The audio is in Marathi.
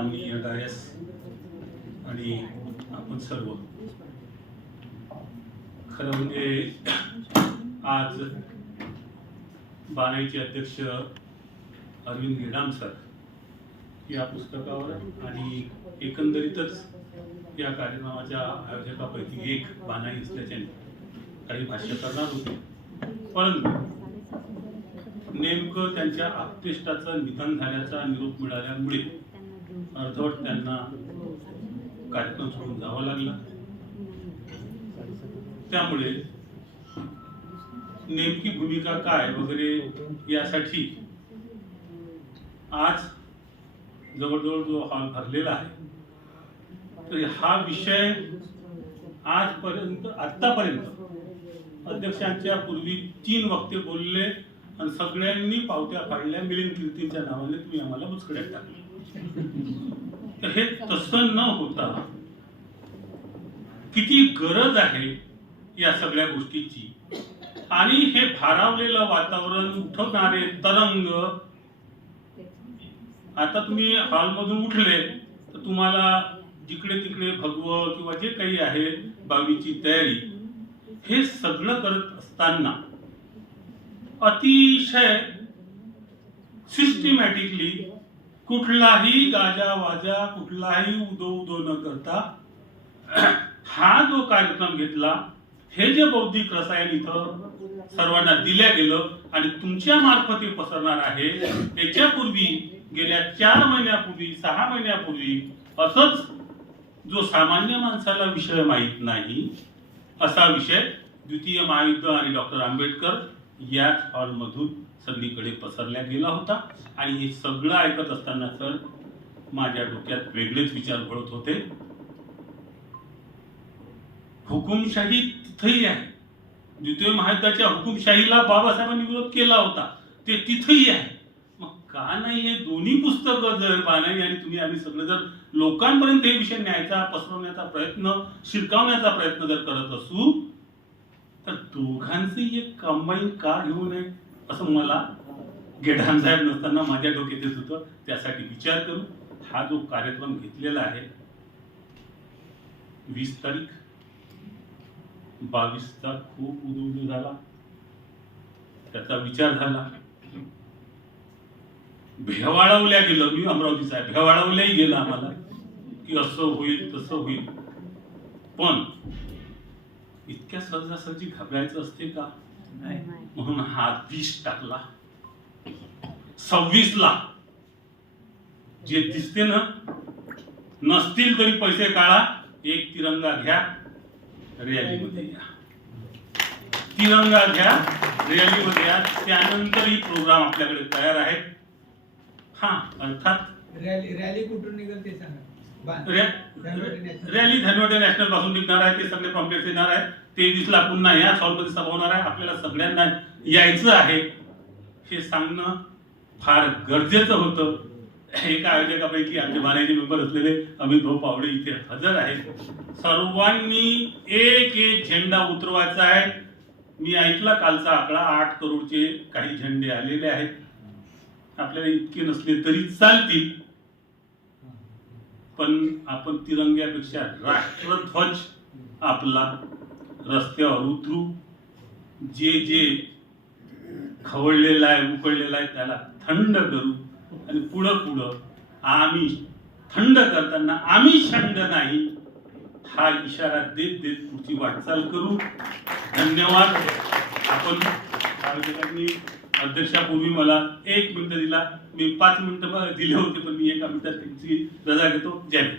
माननीय डायस आणि आपण सर्व. खरं म्हणजे आज बानाईचे अध्यक्ष अरविंद गेडाम सर या पुस्तकावर आणि एकंदरीतच या कार्यक्रमाच्या आयोजकापैकी एक बानाई असल्याच्याने काही भाष्य करणार होते. परंतु नेमकं त्यांच्या आप्तेष्टाचं निधन झाल्याचा निरोप मिळाल्यामुळे अर्धवट त्यांना कार्यक्रम सोडून जावं लागला. त्यामुळे नेमकी भूमिका काय वगैरे यासाठी आज जवळजवळ जो हॉल भरलेला आहे तर हा विषय आजपर्यंत आत्तापर्यंत अध्यक्षांच्या पूर्वी तीन वक्ते बोलले आणि सगळ्यांनी पावत्या फाडल्या मिलिंद कीर्तींच्या नावाने तुम्ही आम्हाला बुचकड्यात टाकले. तर हे तसं न होता किती गरज आहे या सगळ्या गोष्टीची? आणि हे भारावलेलं वातावरण उठवणारे तरंग आता तुम्ही हॉलमधून उठले तर तुम्हाला जिकडे तिकडे भगवं किंवा जे काही आहे बावीची तयारी हे सगळं करत असताना अतिशय सिस्टमॅटिकली कुठलाही गाजा वाजा कुठलाही उदो उदो न करता हा जो कार्यक्रम घेतला हे जे बौद्धिक रसायन इथं सर्वांना दिल्या गेलं आणि तुमच्या मार्फत हे पसरणार आहे त्याच्यापूर्वी गेल्या चार महिन्यापूर्वी सहा महिन्यापूर्वी असंच जो सामान्य माणसाला विषय माहीत नाही असा विषय द्वितीय महायुद्ध आणि डॉक्टर आंबेडकर याच हॉलमधून सगळीकडे पसरल्या गेला होता. आणि हे सगळं ऐकत असताना सर माझ्या डोक्यात वेगळेच विचार घडत होते. हुकुमशाही तिथेही आहे. द्वितीय महायुद्धाच्या हुकुमशाहीला बाबासाहेबांनी विरोध केला होता. ते तिथेही आहे. मग का नाही हे दोन्ही पुस्तकं जर पानाई आणि तुम्ही आम्ही सगळं जर लोकांपर्यंत हे विषय न्यायचा पसरवण्याचा प्रयत्न शिरकावण्याचा प्रयत्न जर करत असू तर दोघांचे एक कंबाईन का घेऊ नये? असं मला गेढान साहेब नसताना माझ्या डोक्यात येत होतं. त्यासाठी विचार करू. हा जो कार्यक्रम घेतलेला आहे वीस तारीख बावीसचा खूप उदू झाला. त्याचा विचार झाला. भेवाळवल्या गेलं मी अमरावतीचा आहे भेवाळवल्याही गेलं आम्हाला. की असं होईल तसं होईल. पण इतक्या सहजासहजी घाबरायचं असते का? नाही. म्हणून हा विष टाकला. सव्वीस ला. जे दिसते ना नसतील तरी पैसे काढा. एक तिरंगा घ्या रॅलीमध्ये या. तिरंगा घ्या रॅलीमध्ये या. त्यानंतरही प्रोग्राम आपल्याकडे तयार आहेत. हा अर्थात रॅली रॅली कुठून निघते ते सांगा. रॅली धनवटे नॅशनलपासून निघणार आहे ते सगळे कॉम्प्लेक्स येणार आहे. ते दिसला पुन्हा या सॉलमध्ये सभा होणार आहे. आपल्याला सगळ्यांना यायचं आहे. हे सांगणं फार गरजेचं होतं. एका आयोजकापैकी आमचे बानाईचे मेंबर असलेले अमित भाऊ पावडे इथे हजर आहेत. सर्वांनी एक एक झेंडा उतरवायचा आहे. मी ऐकला कालचा आकडा आठ करोडचे काही झेंडे आलेले आहेत. आपल्याला इतके नसले तरी चालतील. पण आपण तिरंग्यापेक्षा राष्ट्रध्वज आपला रस्त्यावर उतरू. जे जे खवळलेलं आहे उकळलेलं आहे त्याला थंड करू. आणि पुढं पुढं आम्ही थंड करताना आम्ही शंड नाही हा इशारा देत देत पुढची वाटचाल करू. धन्यवाद. आपण अध्यक्षापूर्वी मला एक मिनिट दिला. मी पाच मिनिटं दिले होते पण मी एका मिनिटात त्यांची रजा घेतो. जय